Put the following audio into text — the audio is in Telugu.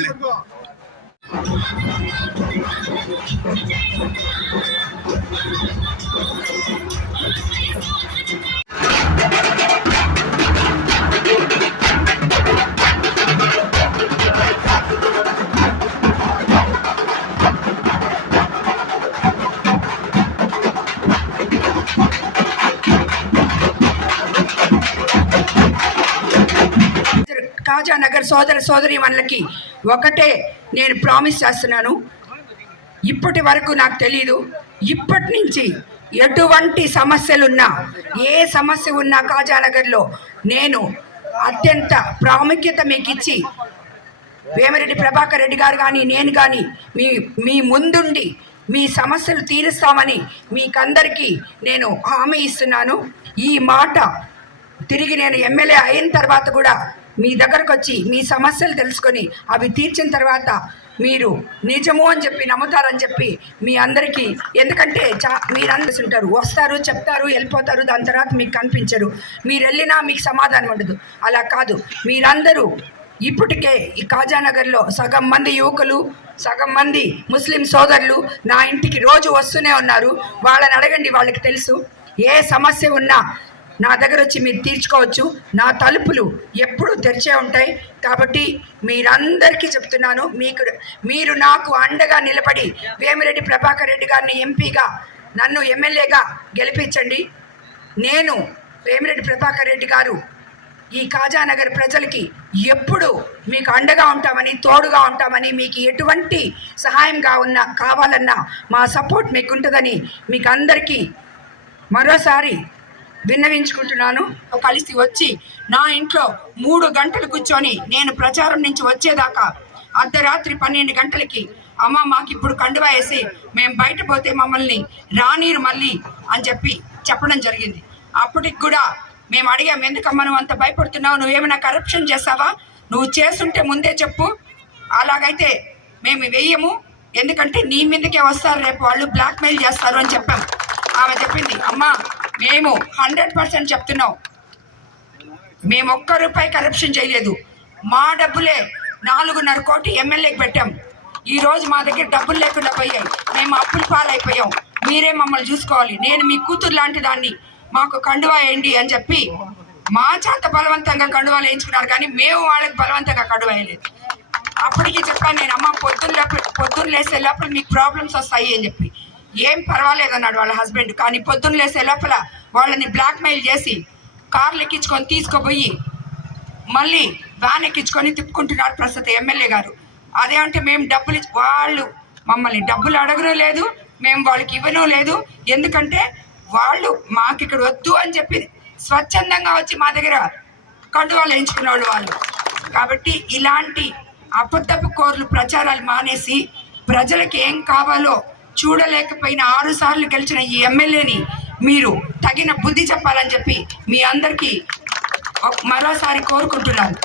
వెళ్ళి నగర్ సోదర సోదరి మనలకి ఒకటే నేను ప్రామిస్ చేస్తున్నాను. ఇప్పటి వరకు నాకు తెలీదు. ఇప్పటి నుంచి ఎటువంటి సమస్యలున్నా ఏ సమస్య ఉన్నా కాజానగర్లో నేను అత్యంత ప్రాముఖ్యత మీకు ఇచ్చి వేమిరెడ్డి ప్రభాకర్ రెడ్డి గారు కానీ నేను కానీ మీ మీ ముందుండి మీ సమస్యలు తీరుస్తామని మీకందరికీ నేను హామీ ఇస్తున్నాను. ఈ మాట తిరిగి నేను ఎమ్మెల్యే అయిన తర్వాత కూడా మీ దగ్గరకు వచ్చి మీ సమస్యలు తెలుసుకొని అవి తీర్చిన తర్వాత మీరు నిజము అని చెప్పి నమ్ముతారని చెప్పి మీ అందరికీ ఎందుకంటే చా మీరు అందరు ఉంటారు. వస్తారు చెప్తారు వెళ్ళిపోతారు దాని తర్వాత మీకు కనిపించరు. మీరు వెళ్ళినా మీకు సమాధానం ఉండదు. అలా కాదు. మీరందరూ ఇప్పటికే ఈ కాజానగర్లో సగం మంది యువకులు సగం మంది ముస్లిం సోదరులు నా ఇంటికి రోజు వస్తూనే ఉన్నారు. వాళ్ళని అడగండి వాళ్ళకి తెలుసు. ఏ సమస్య ఉన్నా నా దగ్గర వచ్చి మీరు తీర్చుకోవచ్చు. నా తలుపులు ఎప్పుడూ తెరిచే ఉంటాయి. కాబట్టి మీరందరికీ చెప్తున్నాను మీకు మీరు నాకు అండగా నిలబడి వేమిరెడ్డి ప్రభాకర్ రెడ్డి గారిని ఎంపీగా నన్ను ఎమ్మెల్యేగా గెలిపించండి. నేను వేమిరెడ్డి ప్రభాకర్ రెడ్డి గారు ఈ కాజానగర్ ప్రజలకి ఎప్పుడు మీకు అండగా ఉంటామని తోడుగా ఉంటామని మీకు ఎటువంటి సహాయంగా ఉన్న కావాలన్నా మా సపోర్ట్ మీకు ఉంటుందని మీకు అందరికీ మరోసారి విన్నవించుకుంటున్నాను. కలిసి వచ్చి నా ఇంట్లో మూడు గంటలు కూర్చొని నేను ప్రచారం నుంచి వచ్చేదాకా అర్ధరాత్రి పన్నెండు గంటలకి అమ్మ మాకు ఇప్పుడు కండువా వేసి మేము బయట పోతే మమ్మల్ని రానీరు మళ్ళీ అని చెప్పి చెప్పడం జరిగింది. అప్పటికి కూడా మేము అడిగాం ఎందుకమ్మా నువ్వు అంత భయపడుతున్నావు? నువ్వేమైనా కరప్షన్ చేస్తావా? నువ్వు చేస్తుంటే ముందే చెప్పు. అలాగైతే మేము వెయ్యము. ఎందుకంటే నీ మీదకే వస్తారు రేపు వాళ్ళు బ్లాక్మెయిల్ చేస్తారు అని చెప్పాం. ఆమె చెప్పింది అమ్మా మేము హండ్రెడ్ పర్సెంట్ చెప్తున్నాం. మేము ఒక్క రూపాయి కరప్షన్ చేయలేదు. మా డబ్బులే నాలుగున్నర కోటి ఎమ్మెల్యేకి పెట్టాం. ఈరోజు మా దగ్గర డబ్బులు లేకుండా పోయాయి. మేము అప్పులు పాలైపోయాం. మీరే మమ్మల్ని చూసుకోవాలి. నేను మీ కూతురు లాంటి దాన్ని. మాకు కండువా వేయండి అని చెప్పి మా చేత బలవంతంగా కండువాలు వేయించుకున్నారు కానీ మేము వాళ్ళకి బలవంతంగా కండువా వేయలేదు. అప్పటికి చెప్పాను నేను అమ్మ పొద్దున్న పొద్దున్న లేసే లోపల మీకు ప్రాబ్లమ్స్ వస్తాయి అని చెప్పి. ఏం పర్వాలేదు అన్నాడు వాళ్ళ హస్బెండ్. కానీ పొద్దున్న లేసే లోపల వాళ్ళని బ్లాక్మెయిల్ చేసి కార్లు ఎక్కించుకొని తీసుకుపోయి మళ్ళీ వ్యాన్ ఎక్కించుకొని తిప్పుకుంటున్నారు ప్రస్తుత ఎమ్మెల్యే గారు. అదే అంటే మేము డబ్బులు వాళ్ళు మమ్మల్ని డబ్బులు అడగరు లేదు మేము వాళ్ళకి ఇవ్వను లేదు. ఎందుకంటే వాళ్ళు మాకు ఇక్కడ వద్దు అని చెప్పి స్వచ్ఛందంగా వచ్చి మా దగ్గర కండువాలు వేయించుకునే వాళ్ళు వాళ్ళు. కాబట్టి ఇలాంటి అబద్ధపు కోర్లు ప్రచారాలు మానేసి ప్రజలకు ఏం కావాలో చూడలేకపోయిన ఆరు సార్లు గెలిచిన ఈ ఎమ్మెల్యేని మీరు తగిన బుద్ధి చెప్పాలని చెప్పి మీ అందరికీ మరోసారి కోరుకుంటున్నాను.